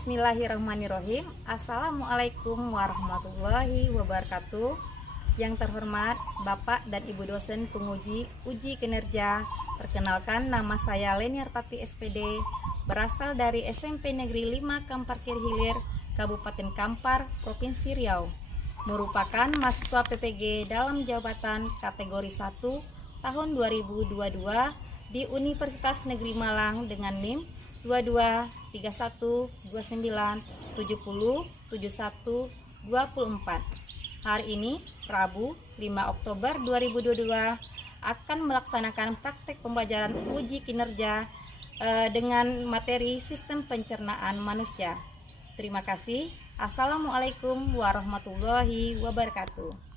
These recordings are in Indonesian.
Bismillahirrahmanirrahim. Assalamualaikum warahmatullahi wabarakatuh. Yang terhormat Bapak dan Ibu dosen penguji uji kinerja, perkenalkan nama saya Leniartati SPD, berasal dari SMP Negeri 5 Kampar Kiri Hilir, Kabupaten Kampar, Provinsi Riau. Merupakan mahasiswa PPG dalam jabatan kategori 1 tahun 2022 di Universitas Negeri Malang dengan NIM 223129707124. Hari ini Rabu 5 Oktober 2022 akan melaksanakan praktek pembelajaran uji kinerja dengan materi sistem pencernaan manusia. Terima kasih. Assalamualaikum warahmatullahi wabarakatuh.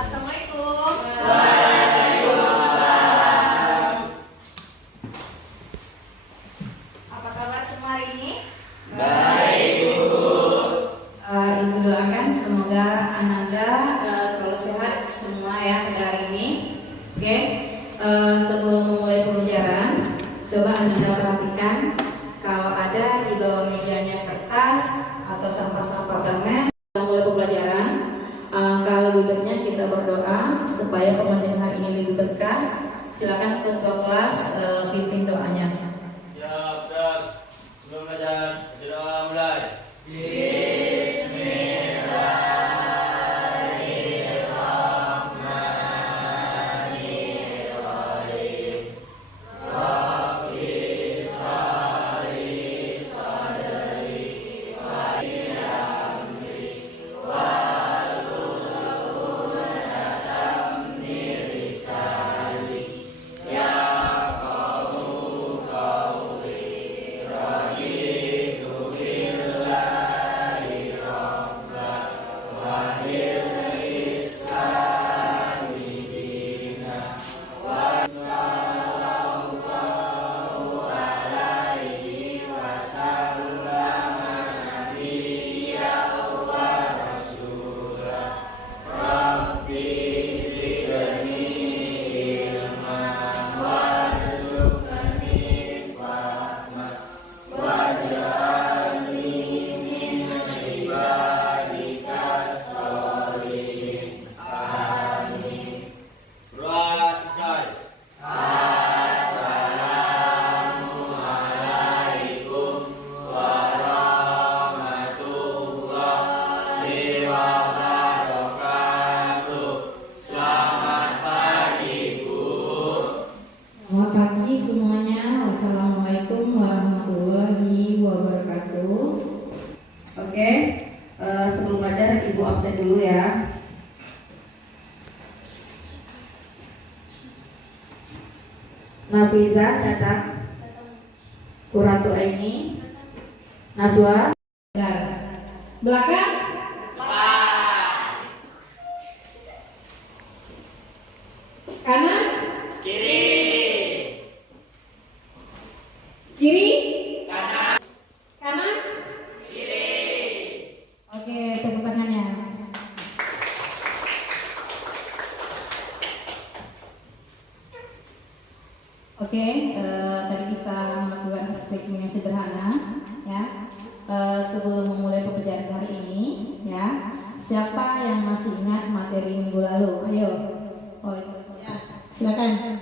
Assalamualaikum. Waalaikumsalam. Apa kabar semua hari ini? Baik, Ibu. Ibu doakan semoga Ananda selalu sehat semua ya pada hari ini. Oke. Sebelum memulai pembelajaran, coba Ananda perhatikan kalau ada di bawah mejanya kertas atau sampah-sampah permen. Mulai pembelajaran. Kalau duduknya kita berdoa supaya pembelajaran hari ini lebih berkah. Silakan ketua kelas pimpin doanya. Siap, Dok. Sebelum belajar, doa mulai. Sebelum belajar Ibu absen dulu ya. Nafiza datang. Kuratu Aini. Naswa. Belakang. Kanan. Kiri. Kanan. Oke, tepuk tangannya. Oke, tadi kita melakukan speaking yang sederhana, ya. Sebelum memulai pembelajaran hari ini, ya. Siapa yang masih ingat materi minggu lalu? Ayo. Oh, ya. Silakan.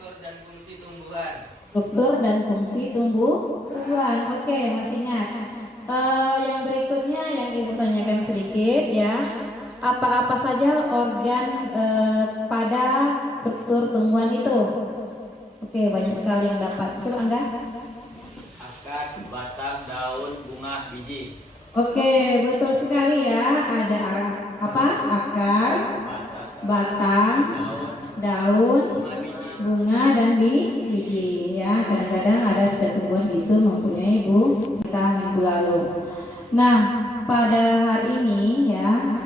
Struktur dan fungsi tumbuhan. Struktur dan fungsi tumbuhan. Oke, masih ingat. Yang berikutnya yang Ibu tanyakan sedikit ya, apa-apa saja organ pada struktur tumbuhan itu? Oke, banyak sekali yang dapat. Coba Angga. Akar, batang, daun, bunga, biji. Oke, betul sekali ya. Ada apa? Akar, batang, daun, bunga dan biji ya. Kadang-kadang ada setiap tumbuhan itu mempunyai kita minggu lalu. Nah, pada hari ini ya,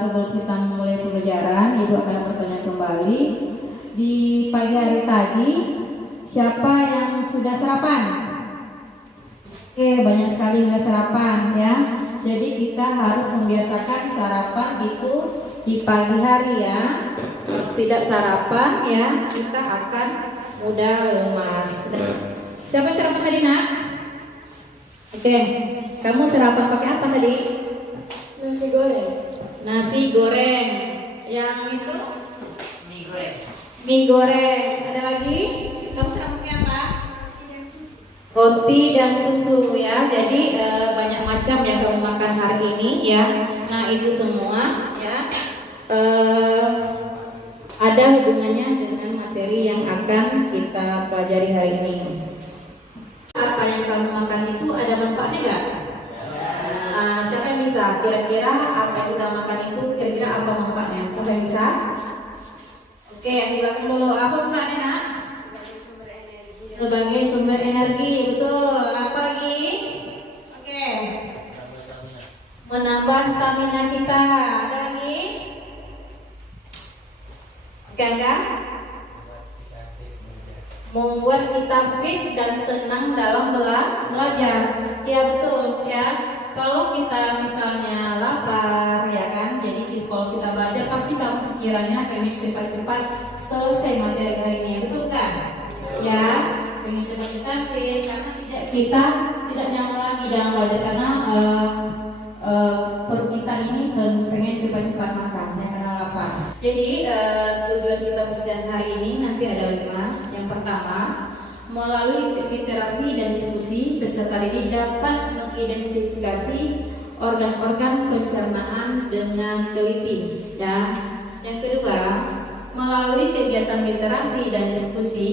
sebelum kita memulai pembelajaran, Ibu akan bertanya kembali. Di pagi hari tadi, siapa yang sudah sarapan? Oke, banyak sekali sudah sarapan ya. Jadi kita harus membiasakan sarapan itu di pagi hari ya. tidak sarapan ya, kita akan mudah lemas. Siapa yang sarapan tadi nak? Oke, kamu sarapan pakai apa tadi? Nasi goreng. Nasi goreng. Yang itu? Mie goreng. Mie goreng. Ada lagi? Kamu sarapan pakai apa? Roti dan susu ya. Jadi banyak macam yang kamu makan hari ini ya. Nah itu semua ya ada hubungannya dengan materi yang akan kita pelajari hari ini. Apa yang kamu makan itu ada manfaatnya nggak? Siapa yang bisa? Kira-kira apa yang kita makan itu kira-kira apa manfaatnya? Siapa yang bisa? Oke, yang di belakang dulu. Apa manfaatnya nak? Sebagai sumber energi, betul. Apa lagi? Oke. Menambah stamina kita. Ada lagi? Oke, enggak? Membuat kita fit dan tenang dalam belajar. Ya betul ya. Kalau kita misalnya lapar ya kan, jadi kalau kita belajar pasti kamu pikirannya pengen cepat-cepat selesai materi hari ini, betul kan? Ya, pengen cepat-cepat karena kita tidak nyaman lagi dalam belajar karena perut kita ini pengen cepat-cepat makan ya, karena lapar. Jadi tujuan kita pelajaran hari ini nanti ada 5. Yang pertama, melalui literasi dan diskusi, peserta didik dapat mengidentifikasi organ-organ pencernaan dengan teliti. Dan yang kedua, melalui kegiatan literasi dan diskusi,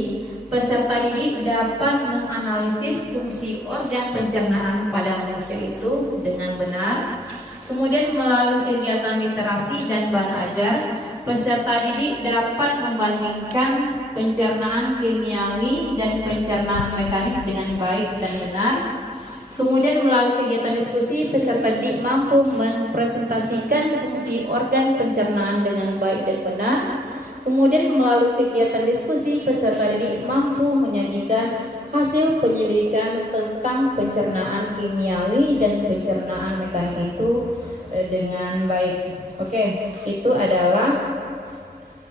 peserta didik dapat menganalisis fungsi organ pencernaan pada manusia itu dengan benar. Kemudian melalui kegiatan literasi dan bahan ajar, peserta didik dapat membandingkan pencernaan kimiawi dan pencernaan mekanik dengan baik dan benar. Kemudian melalui kegiatan diskusi, peserta didik mampu mempresentasikan fungsi organ pencernaan dengan baik dan benar. Kemudian melalui kegiatan diskusi, peserta didik mampu menyajikan hasil penyelidikan tentang pencernaan kimiawi dan pencernaan mekanik itu dengan baik. Oke, itu adalah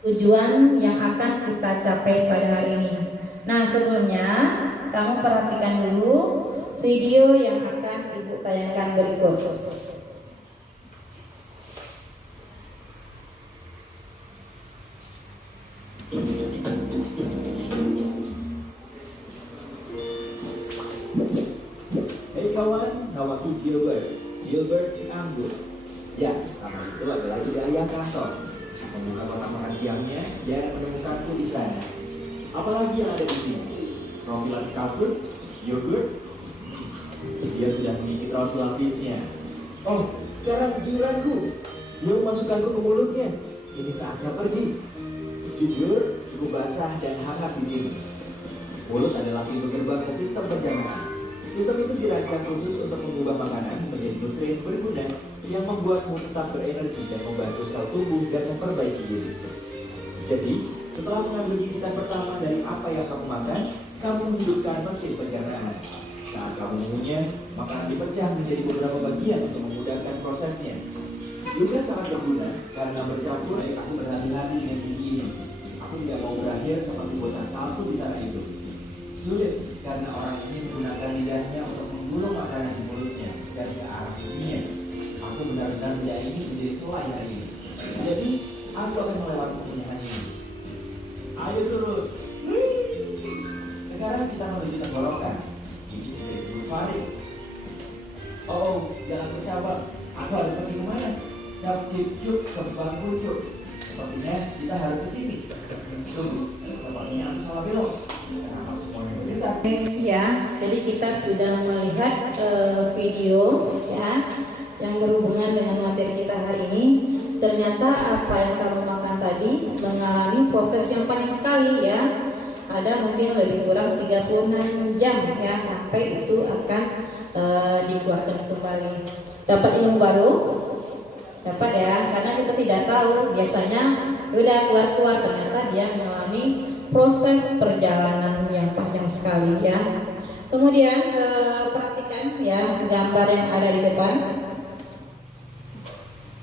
tujuan yang akan kita capai pada hari ini. Nah, sebelumnya kamu perhatikan dulu video yang akan Ibu tayangkan berikut. Hei kawan, namaku Gilbert. Gilbert si anggur. Ya, nama itu adalah ide ayah kantor. Membuka kotak makan siangnya, dia menemukanku di sana. Apalagi yang ada di sini? Roti lapis kapur, yogurt. Dia sudah menggigit roti lapisnya. Oh, sekarang giliranku. Dia memasukkanku ke mulutnya. Ini saatnya pergi. Jujur, cukup basah dan hangat di sini. Mulut adalah pintu gerbang ke sistem pencernaan. Sistem itu dirancang khusus untuk mengubah makanan menjadi nutrien berguna yang membuatmu tetap berenergi dan membantu sel tubuh dan memperbaiki diri. Jadi, setelah mengambil gigitan pertama dari apa yang kamu makan, kamu menghidupkan mesin pencernaan. Saat kamu mengunyah, makanan dipecah menjadi beberapa bagian untuk memudahkan prosesnya. Juga sangat berguna karena bercampur. Aku berhati-hati dengan gigi ini. Aku tidak mau berakhir seperti buatan palsu di sana itu. Sulit karena orang ini menggunakan lidahnya untuk menggulung makanan di mulutnya dan ke arah giginya. Aku benar-benar tidak ingin menjadi selai hari ini. Jadi, aku akan melewati kepunyahan ini. Ayo turun. Sekarang kita menuju tenggorokan. Ini juga disebut faring. Oh, jangan bercabar. Aku harus pergi kemana? Cap cip cup kembang kucuk. Sepertinya kita harus ke sini. Tunggu, sepertinya aku salah belok. Kenapa semuanya berbeda? Ya, jadi kita sudah melihat video ya yang berhubungan dengan materi kita hari ini. Ternyata apa yang kamu makan tadi mengalami proses yang panjang sekali ya. Ada mungkin lebih kurang 36 jam ya sampai itu akan dikeluarkan kembali. Dapat ilmu baru? Dapat ya, karena kita tidak tahu biasanya udah keluar-keluar, ternyata dia mengalami proses perjalanan yang panjang sekali ya. Kemudian perhatikan ya gambar yang ada di depan.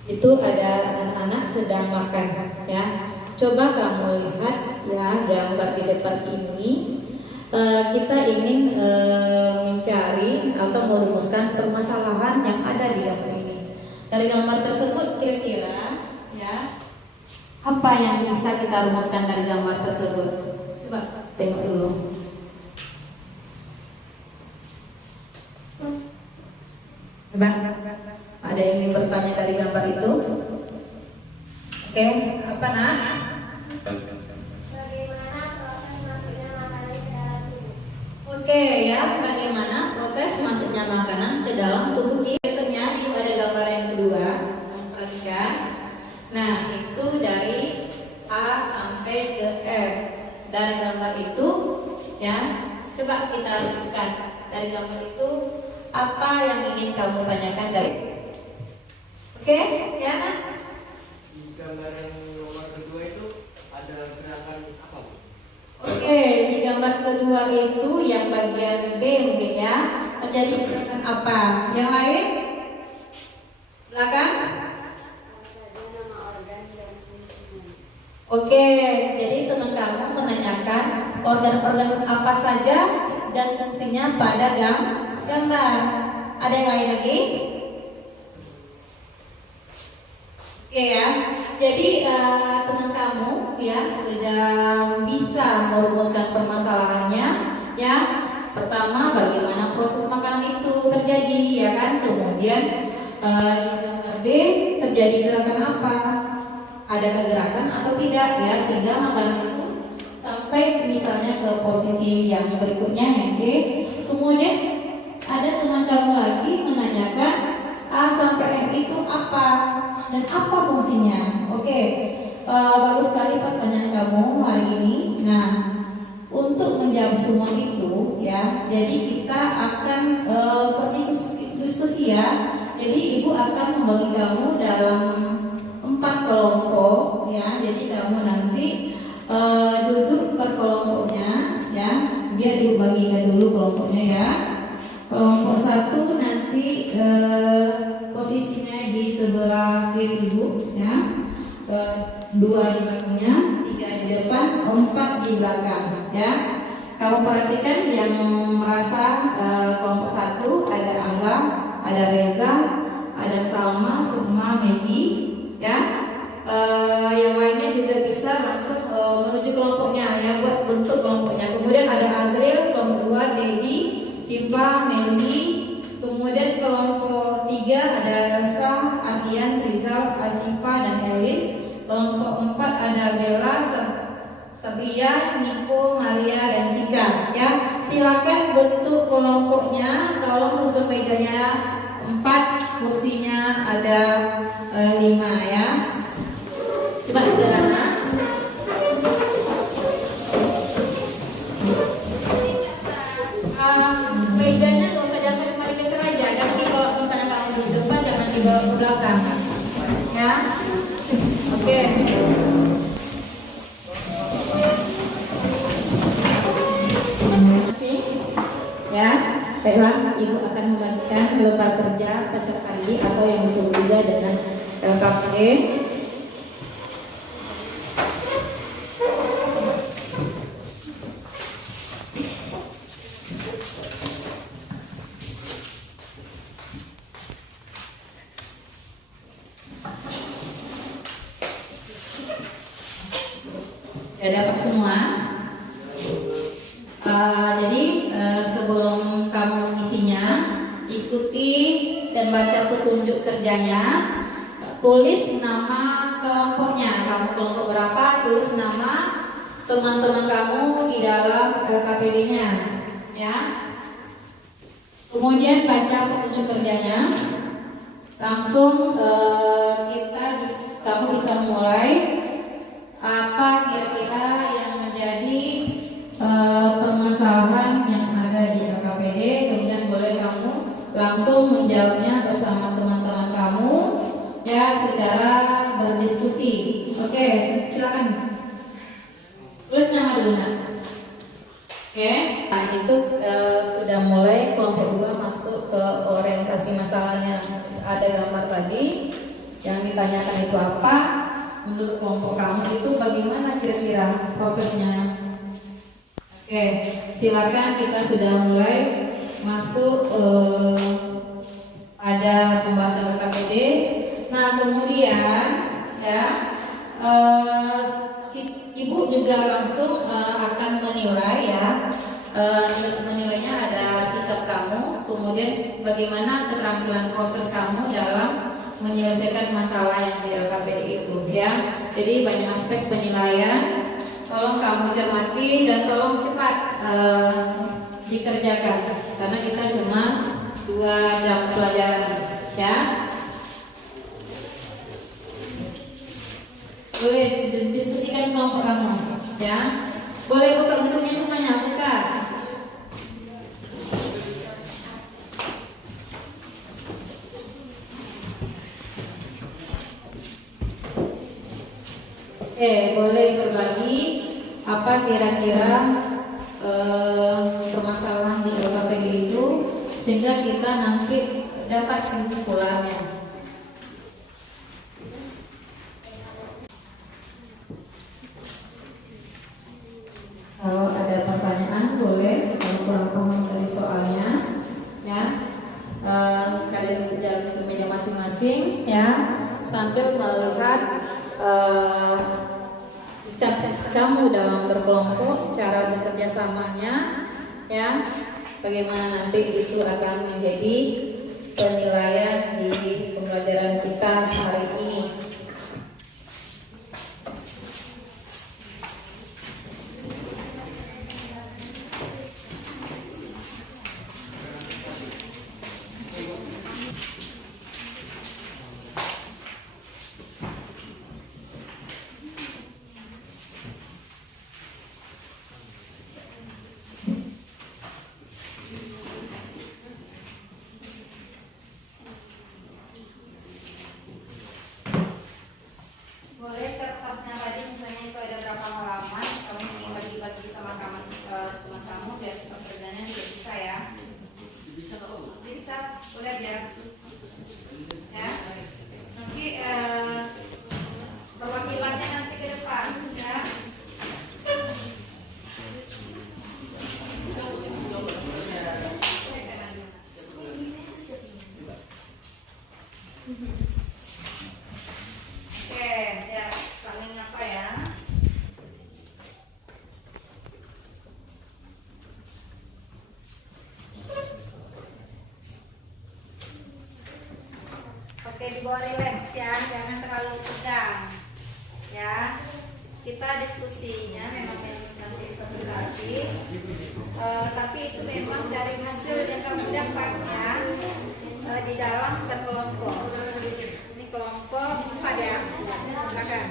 Itu ada anak-anak sedang makan ya. Coba kamu lihat ya gambar di depan ini. Kita ingin mencari atau merumuskan permasalahan yang ada di gambar ini. Dari gambar tersebut kira-kira ya apa yang bisa kita rumuskan dari gambar tersebut? Coba tengok dulu. Coba ada yang ingin bertanya dari gambar itu? Oke, apa nak? Bagaimana proses masuknya makanan ke dalam tubuh? Oke ya, bagaimana proses masuknya makanan ke dalam tubuh kita? Ternyata ibu ada gambar yang kedua, perhatikan. Nah itu dari A sampai ke F. Dari gambar itu, ya, coba kita rumuskan. Dari gambar itu apa yang ingin kamu tanyakan dari? Oke, ya nak? Di gambar yang nomor kedua itu ada gerakan apa, Bu? Oke, di gambar kedua itu yang bagian B mungkin ya, terjadi gerakan apa? Yang lain? Belakang? Nama organ dan fungsinya. Oke, jadi teman kamu menanyakan organ-organ apa saja dan fungsinya pada gambar. Ada yang lain lagi? Oke ya, jadi teman kamu ya sedang bisa merumuskan permasalahannya ya. Pertama, bagaimana proses makanan itu terjadi ya kan? Kemudian di gambar B terjadi gerakan apa? Ada kegerakan atau tidak ya, sehingga makanan itu sampai misalnya ke posisi yang berikutnya yang C. Kemudian ada teman kamu lagi menanyakan A sampai M itu apa dan apa fungsinya. Oke, bagus sekali pertanyaan kamu hari ini. Nah, untuk menjawab semua itu ya, jadi kita akan berdiskusi ya. Jadi ibu akan membagi kamu dalam 4 kelompok ya. Jadi kamu nanti duduk per kelompoknya ya. Biar ibu bagikan dulu kelompoknya ya. Kelompok 1 nanti posisinya di sebelah kiri ibu ya. 2 di belakangnya, 3 di depan, 4 di belakang ya. Kamu perhatikan yang merasa kelompok 1 ada Angga, ada Reza, ada Salma, Sukma, Megi ya. Yang lainnya juga bisa langsung menuju kelompoknya ya, buat bentuk kelompoknya. Kemudian ada Azril, kelompok 2 Dedi, Siva, Meli. Kemudian kelompok 3 ada Rasa, Ardian, Rizal, Asifa dan Elis. Kelompok 4 ada Bella, Sabria, Niko, Maria dan Cika ya. Silakan bentuk kelompoknya. Tolong susun mejanya 4, kursinya ada 5 ya. Coba sederhana. Mejanya nggak usah sampai kemari geser aja. Jangan dibawa, misalnya kamu di depan, jangan dibawa ke belakang ya. Oke. Masih ya. Baiklah, ibu akan membagikan lembar kerja peserta didik atau yang disebut juga dengan LKPD. Sudah dapat semua. Jadi sebelum kamu mengisinya, ikuti dan baca petunjuk kerjanya. Tulis nama kelompoknya. Kamu kelompok berapa? Tulis nama teman-teman kamu di dalam LKPD-nya, ya. Kemudian baca petunjuk kerjanya. Langsung kamu bisa mulai. Apa kira-kira yang menjadi permasalahan yang ada di LKPD? Kemudian boleh kamu langsung menjawabnya bersama teman-teman kamu ya, secara berdiskusi. Oke, silakan. Tulis nama dulu nak. Oke, nah itu sudah mulai kelompok 2 masuk ke orientasi masalahnya. Ada gambar tadi yang ditanyakan itu apa? menurut kelompok kamu itu bagaimana kira-kira prosesnya? Oke, silakan kita sudah mulai masuk pada pembahasan LKPD. Nah, kemudian ya Ibu juga langsung akan menilai ya. Menilainya ada sikap kamu, kemudian bagaimana keterampilan proses kamu dalam menyelesaikan masalah yang di LKPD itu ya. Jadi banyak aspek penilaian, tolong kamu cermati dan tolong cepat dikerjakan karena kita cuma 2 jam pelajaran ya. Boleh diskusikan kelompok kamu ya. Boleh buka bukunya semuanya, buka. Boleh berbagi apa kira-kira permasalahan di LKPD itu sehingga kita nanti dapat kesimpulannya. Kalau ada pertanyaan boleh, kalau kurang paham dari soalnya ya, sekalian berjalan ke meja masing-masing ya, sambil melihat sikap kamu dalam berkelompok, cara bekerja samanya ya, bagaimana nanti itu akan menjadi penilaian di pembelajaran kita hari ini. Boleh kertasnya tadi misalnya itu ada berapa halaman, kamu ingin bagi-bagi sama teman kamu biar pekerjaannya juga bisa ya. Bisa, boleh aja. Ya. Nanti perwakilannya nanti ke depan ya. Ya, saling apa ya? Oke, dibawa relax ya, jangan terlalu tegang. Ya, kita diskusinya memang nanti presentasi, tapi itu memang dari hasil yang kamu dapat ya di dalam berkelompok. Ini kelompok 4 ya, silakan.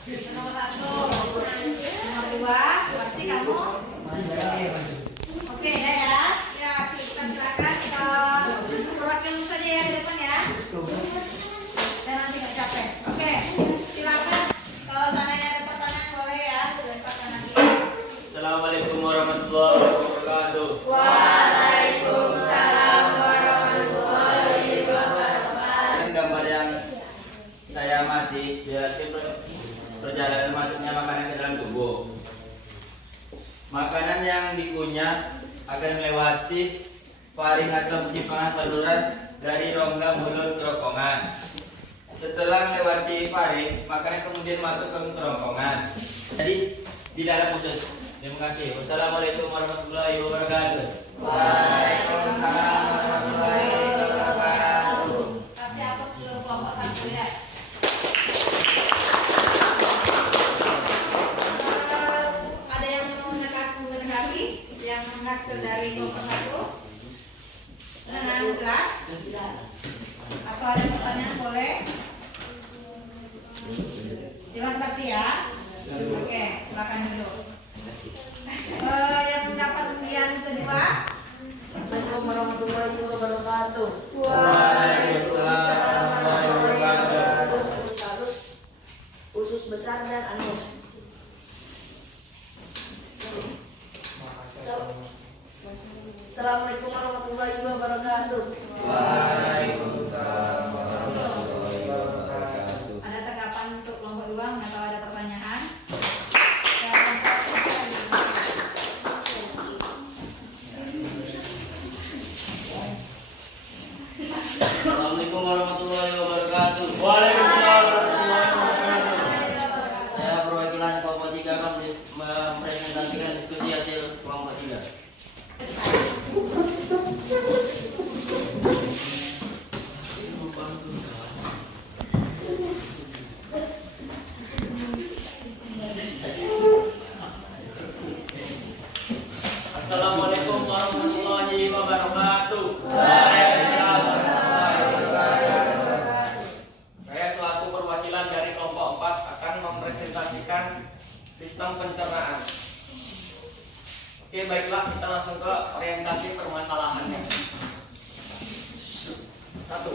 Nomor 1. Nomor 2, pasti kamu. Oke, dah ya. Ya, silakan kita perwakilan saja ya di depan ya. Dan nanti nggak capek. Oke, silakan. Kalau seandainya ada pertanyaan boleh ya, dilemparkan nanti. Assalamualaikum warahmatullahi wabarakatuh. Waalaikumsalam warahmatullahi wabarakatuh. Ini gambar yang saya amati berarti perjalanan masuknya makanan ke dalam tubuh. Makanan yang dikunyah akan melewati faring atau persimpangan saluran dari rongga mulut kerongkongan. Setelah melewati faring, makanan kemudian masuk ke kerongkongan. Jadi di dalam usus. Terima kasih. Wassalamualaikum warahmatullahi wabarakatuh. Waalaikumsalam warahmatullahi wabarakatuh. Kasih hapus dulu kelompok 1 ya. Ada yang mau menanggapi yang hasil dari kelompok 1? Mengenai kelas? Atau ada pertanyaan boleh? Jelas berarti ya? Oke, silakan dulu. Yang mendapat undian kedua? Assalamualaikum warahmatullahi wabarakatuh. Waalaikumsalam warahmatullahi wabarakatuh. Halus, usus besar dan anus. Assalamualaikum warahmatullahi wabarakatuh. Ada tanggapan untuk kelompok 2 atau ada pertanyaan? Assalamualaikum warahmatullahi wabarakatuh. Waalaikumsalam warahmatullahi wabarakatuh. Saya perwakilan kelompok 3 akan mempresentasikan diskusi hasil kelompok 3. Assalamualaikum warahmatullahi wabarakatuh. Saya selaku perwakilan dari kelompok 4 akan mempresentasikan sistem pencernaan. Oke, baiklah, kita langsung ke orientasi permasalahannya. 1.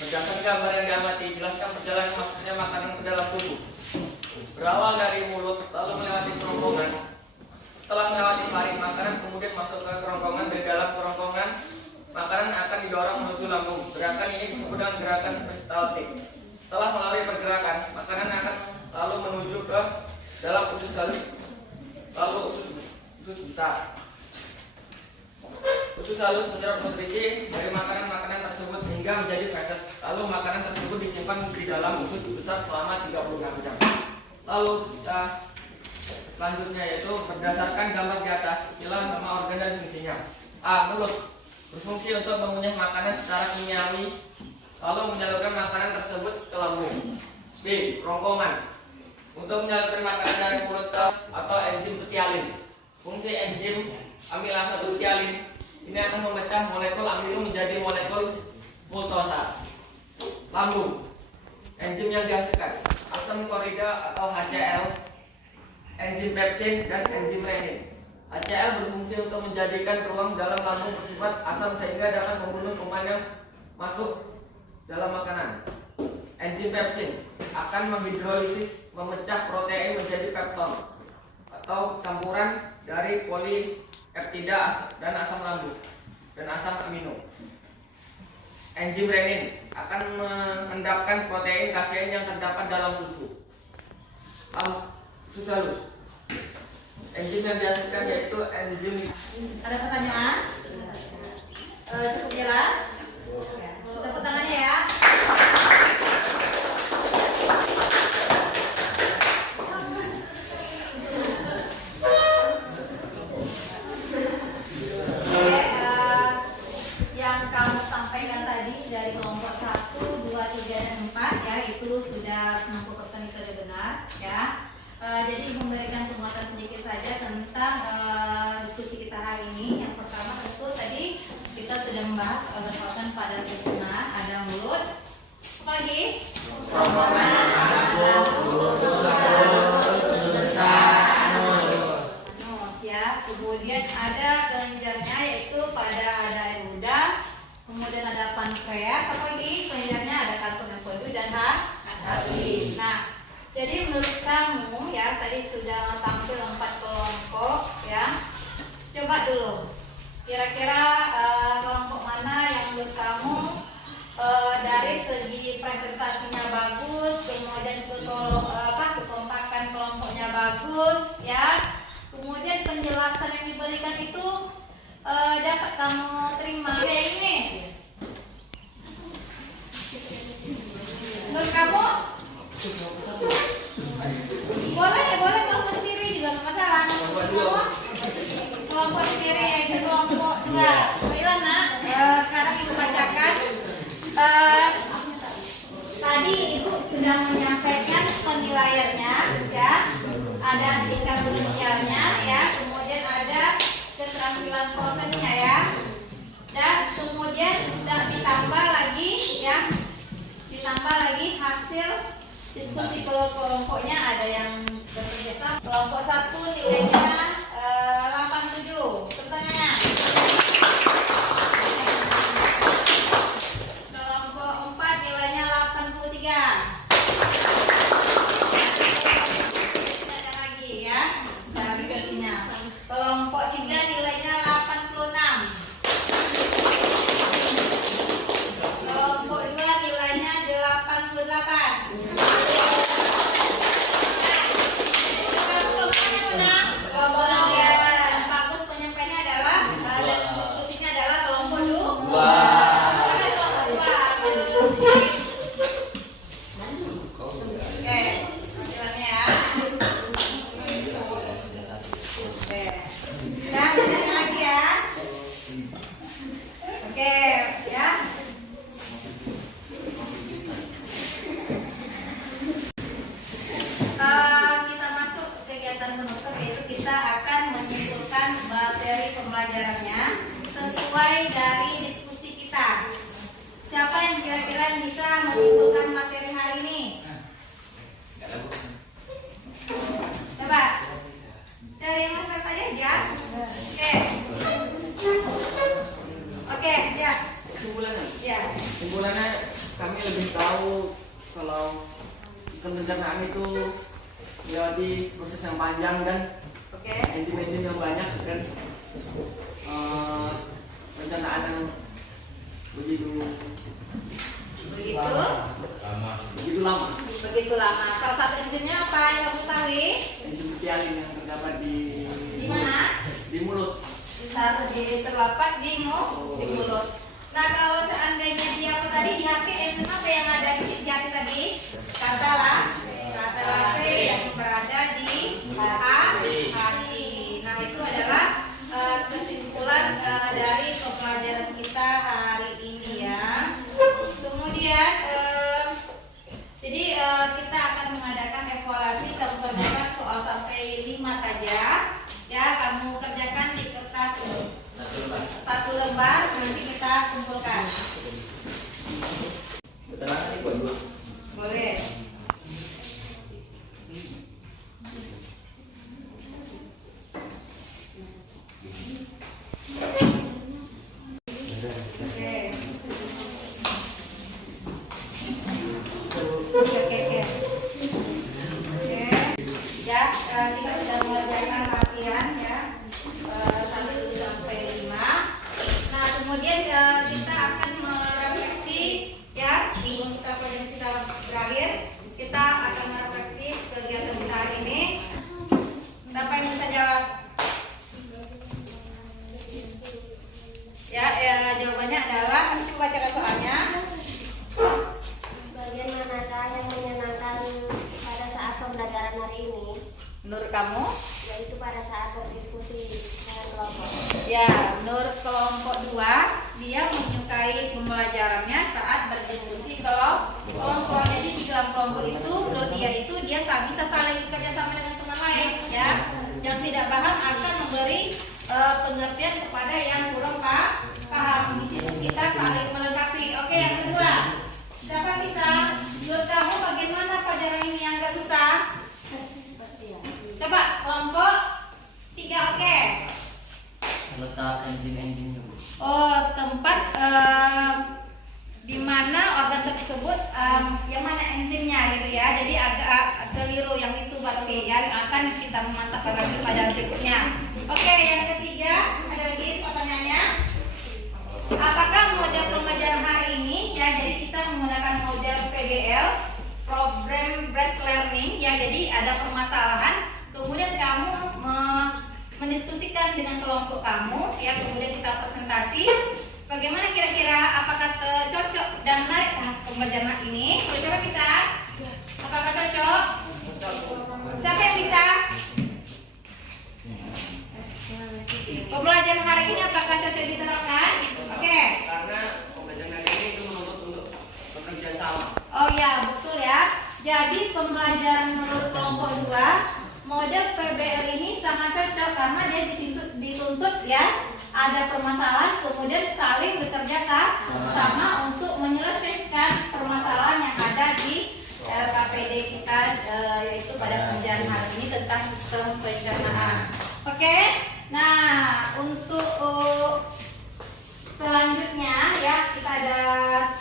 Berdasarkan gambar yang diamati, jelaskan perjalanan masuknya makanan ke dalam tubuh. Berawal dari mulut, lalu melewati kerongkongan. Setelah melewati faring, makanan kemudian masuk ke kerongkongan. Dari dalam kerongkongan, makanan akan didorong menuju lambung. Gerakan ini disebut dengan gerakan peristaltik. Setelah melalui pergerakan, makanan akan lalu menuju ke dalam usus halus, lalu usus besar. Usus halus menyerap nutrisi dari makanan-makanan tersebut hingga menjadi feses. Lalu makanan tersebut disimpan di dalam usus besar selama 36 jam. Lalu kita selanjutnya yaitu berdasarkan gambar di atas, istilah nama organ dan fungsinya. A. Mulut berfungsi untuk mengunyah makanan secara kimiawi, lalu menyalurkan makanan tersebut ke lambung. B. Kerongkongan untuk menyalurkan makanan dari mulut atau enzim petialin. Fungsi enzim amilasa petialin ini akan memecah molekul amino menjadi molekul maltosa. Lambung, enzim yang dihasilkan asam klorida atau HCl, enzim pepsin dan enzim renin. HCl berfungsi untuk menjadikan ruang dalam lambung bersifat asam sehingga dapat membunuh kuman yang masuk dalam makanan. Enzim pepsin akan menghidrolisis, memecah protein menjadi pepton atau campuran dari polipeptida dan asam lambung dan asam amino. Enzim renin akan mengendapkan protein kasein yang terdapat dalam susu. Usus halus, enzim yang dihasilkan yaitu enzim. Ada pertanyaan? Cukup jelas? Tepuk tangannya ya. Yang kamu sampaikan tadi dari kelompok 1, 2, 3, dan 4 ya, itu sudah 90% itu sudah benar ya. Jadi memberikan penguatan sedikit saja tentang diskusi kita hari ini. Yang pertama tentu tadi kita sudah membahas kamu ya tadi sudah tampil 4 kelompok ya. Coba dulu kira-kira kelompok mana yang menurut kamu dari segi presentasinya bagus, kemudian kekompakan kelompoknya bagus ya, kemudian penjelasan yang diberikan itu dapat kamu terima. Oke, ini menurut kamu boleh kelompok sendiri juga nggak masalah. Kelompok sendiri yaitu kelompok 2. Baiklah nak, sekarang ibu bacakan. Tadi ibu sudah menyampaikan penilaiannya ya, ada tingkat sosialnya ya, kemudian ada keterampilan prosesnya ya, dan kemudian ditambah lagi ya, ditambah lagi hasil diskusi kelompoknya. Ada yang bekerja sama. Kelompok 1 nilainya 87. Pertanyaannya. Kelompok 4 nilainya 83. Ada lagi ya, cara diskusinya. Kelompok 3 nilainya 86. Kelompok 2 nilainya 88. Kita masuk kegiatan penutup, yaitu kita akan menyimpulkan materi pembelajarannya sesuai dari diskusi kita. Siapa yang kira-kira bisa menyimpulkan materi hari ini? Coba dari Mas tadi aja. Oke, ya. Kesimpulannya? Ya. Kesimpulannya kami lebih tahu kalau sistem pencernaan itu melewati proses yang panjang dan enzim-enzim yang banyak dan pencernaan yang begitu lama. Salah satu enzimnya apa yang kamu ketahui? Enzim betialin yang terdapat di mana? Di mulut. Terdapat di mulut. Nah, kalau seandainya dia apa tadi di hati, enzim apa yang ada di hati tadi? Katalase yang berada di hati. Nah, itu adalah kesimpulan dari pembelajaran kita hari ini ya. Kemudian jadi kita akan mengadakan evaluasi. Kamu kerjakan soal sampai 5 saja ya, kamu kerjakan di kertas 1 lembar, nanti kita kumpulkan. Boleh. Oke. Ya, kita sudah mengerjakan latihan ya 1 sampai 5. Nah, kemudian kita akan merefleksi ya, sebelum kita berakhir, kita akan merefleksi kegiatan kita hari ini. Siapa yang bisa jawab? Ya, jawabannya adalah, coba bacakan soalnya. Bagian manakah yang menyenangkan pada saat pembelajaran hari ini? Menurut kamu? Yaitu pada saat berdiskusi dengan kelompok. Ya, menurut kelompok 2, dia menyukai pembelajarannya saat berdiskusi kelompok. Jadi di dalam kelompok itu, menurut dia bisa saling bekerja sama dengan teman lain ya. Yang tidak paham akan memberi pengertian kepada yang kurang paham. Di situ kita saling melengkapi. Oke, yang kedua, siapa bisa? Menurut kamu bagaimana pelajaran ini yang agak susah? Coba kelompok 3, oke. Letak enzim-enzim dulu. Oh, tempat di mana mana organ tersebut, yang mana enzimnya gitu ya. Jadi agak keliru yang itu berarti yang akan kita memantapkan lagi pada berikutnya. Oke, yang ketiga ada lagi pertanyaannya. Apakah model pembelajaran hari ini ya, jadi kita menggunakan model PBL, Program Based Learning ya, jadi ada permasalahan, kemudian kamu mendiskusikan dengan kelompok kamu ya, kemudian kita presentasi. Bagaimana kira-kira apakah cocok dan menarik pembelajaran ini? Siapa bisa? Apakah cocok? Siapa yang bisa? Pembelajaran hari ini apakah cocok diterapkan? Oke. Karena pembelajaran hari ini itu menuntut untuk bekerja sama. Oh ya, betul ya. Jadi pembelajaran menurut kelompok 2, model PBL ini sangat cocok karena dia dituntut ya, ada permasalahan kemudian saling bekerja sama untuk menyelesaikan permasalahan yang ada di KPD kita, yaitu pada pembelajaran hari ini tentang sistem perencanaan. Oke. Nah, untuk selanjutnya ya, kita ada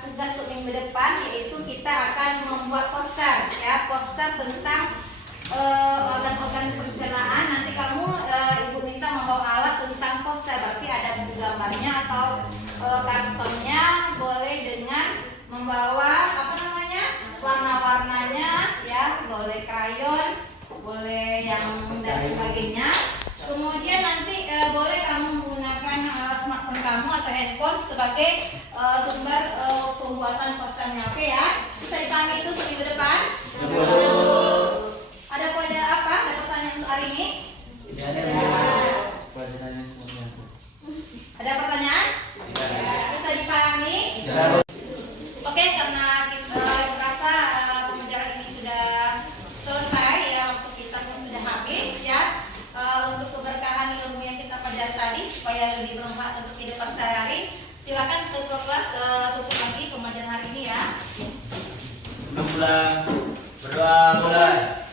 tugas untuk minggu depan, yaitu kita akan membuat poster ya, poster tentang organ-organ pencernaan. Nanti kamu ibu minta membawa alat tentang poster, berarti ada buku gambarnya atau kartonnya, boleh dengan membawa apa namanya, warna-warnanya ya, boleh krayon, boleh yang dan sebagainya. Kemudian nanti boleh kamu menggunakan smartphone kamu atau handphone sebagai sumber pembuatan posternya. Oke ya, bisa dipahami itu untuk minggu depan. Ada pelajaran apa? Ada pertanyaan untuk hari ini? Ada pertanyaan? Bisa dipahami? Oke, karena kita merasa pembelajaran ini sudah selesai ya, waktu kita pun sudah habis ya. Untuk keberkahan ilmu yang kita pelajari tadi supaya lebih bermanfaat untuk kehidupan sehari-hari, silakan ketua kelas tutup lagi pembelajaran hari ini ya. Berdoa mulai.